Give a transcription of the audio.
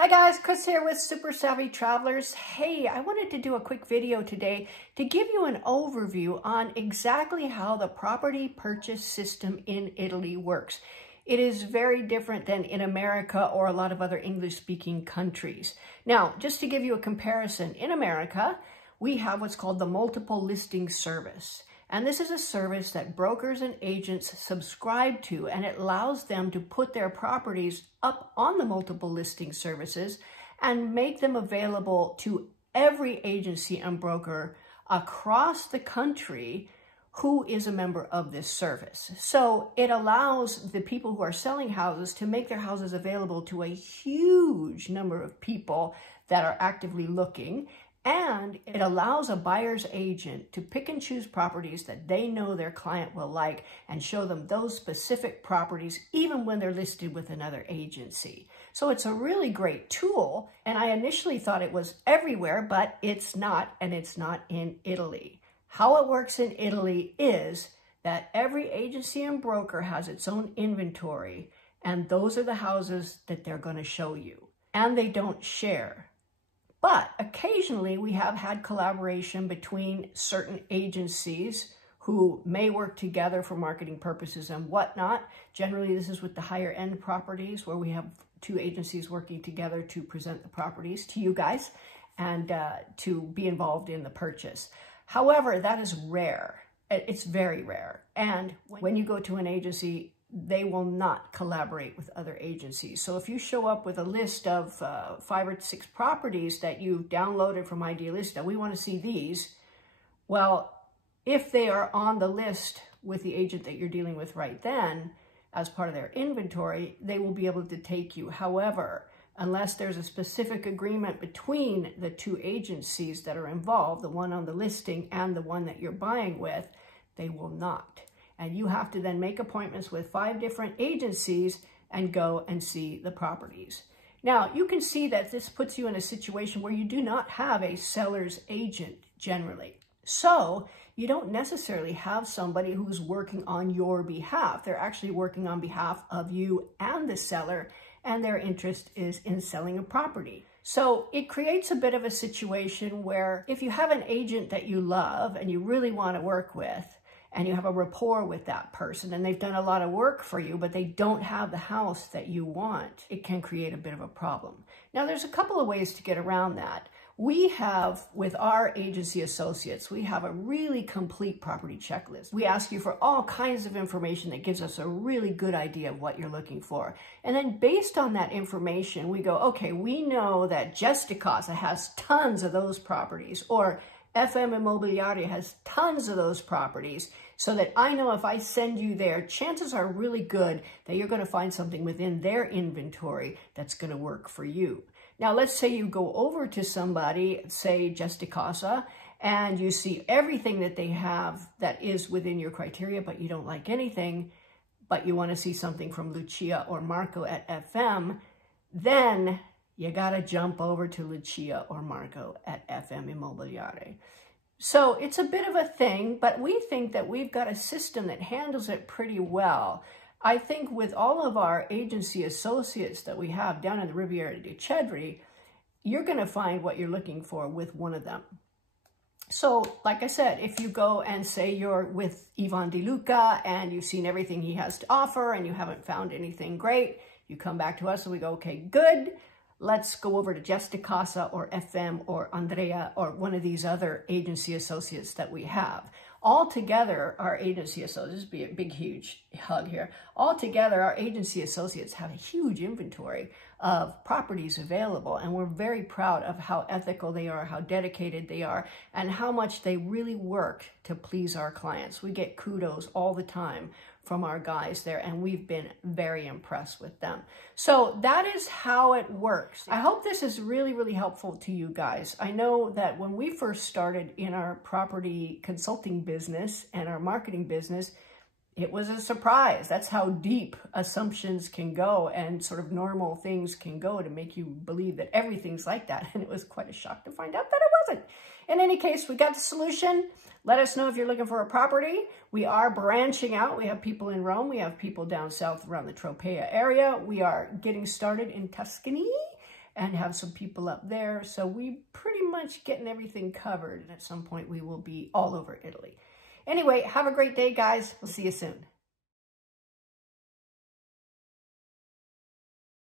Hi guys, Chris here with Super Savvy Travelers. Hey, I wanted to do a quick video today to give you an overview on exactly how the property purchase system in Italy works. It is very different than in America or a lot of other English-speaking countries. Now, just to give you a comparison, in America, we have what's called the multiple listing service. And this is a service that brokers and agents subscribe to, and it allows them to put their properties up on the multiple listing services and make them available to every agency and broker across the country who is a member of this service. So it allows the people who are selling houses to make their houses available to a huge number of people that are actively looking. And it allows a buyer's agent to pick and choose properties that they know their client will like and show them those specific properties even when they're listed with another agency. So it's a really great tool. And I initially thought it was everywhere, but it's not, and it's not in Italy. How it works in Italy is that every agency and broker has its own inventory, and those are the houses that they're going to show you. And they don't share. But occasionally we have had collaboration between certain agencies who may work together for marketing purposes and whatnot. Generally, this is with the higher end properties where we have two agencies working together to present the properties to you guys and to be involved in the purchase. However, that is rare. It's very rare. And when you go to an agency, they will not collaborate with other agencies. So if you show up with a list of 5 or 6 properties that you've downloaded from Idealista, we want to see these. Well, if they are on the list with the agent that you're dealing with right then, as part of their inventory, they will be able to take you. However, unless there's a specific agreement between the two agencies that are involved, the one on the listing and the one that you're buying with, they will not. And you have to then make appointments with 5 different agencies and go and see the properties. Now, you can see that this puts you in a situation where you do not have a seller's agent generally. So you don't necessarily have somebody who's working on your behalf. They're actually working on behalf of you and the seller, and their interest is in selling a property. So it creates a bit of a situation where if you have an agent that you love and you really want to work with, and you have a rapport with that person and they've done a lot of work for you, but they don't have the house that you want, it can create a bit of a problem. Now, there's a couple of ways to get around that. We have, with our agency associates, we have a really complete property checklist. We ask you for all kinds of information that gives us a really good idea of what you're looking for. And then based on that information, we go, okay, we know that Gesticasa has tons of those properties, or FM Immobiliare has tons of those properties, so that I know if I send you there, chances are really good that you're going to find something within their inventory that's going to work for you. Now, let's say you go over to somebody, say Gesticasa, and you see everything that they have that is within your criteria, but you don't like anything, but you want to see something from Lucia or Marco at FM, then you got to jump over to Lucia or Marco at FM Immobiliare. So it's a bit of a thing, but we think that we've got a system that handles it pretty well. I think with all of our agency associates that we have down in the Riviera di Cedri, you're going to find what you're looking for with one of them. So, like I said, if you go and say you're with Ivan Di Luca and you've seen everything he has to offer and you haven't found anything great, you come back to us and we go, okay, good. Let's go over to Gesticasa or FM or Andrea or one of these other agency associates that we have. All together, our agency associates, be a big, huge hug here. All together, our agency associates have a huge inventory of properties available, and we're very proud of how ethical they are, how dedicated they are, and how much they really work to please our clients. We get kudos all the time from our guys there, and we've been very impressed with them. So that is how it works. I hope this is really, really helpful to you guys. I know that when we first started in our property consulting business and our marketing business, it was a surprise. That's how deep assumptions can go and sort of normal things can go to make you believe that everything's like that. And it was quite a shock to find out that it wasn't. In any case, we got the solution. Let us know if you're looking for a property. We are branching out. We have people in Rome. We have people down south around the Tropea area. We are getting started in Tuscany. and have some people up there. So we pretty much getting everything covered. And at some point we will be all over Italy. Anyway, have a great day, guys. We'll see you soon.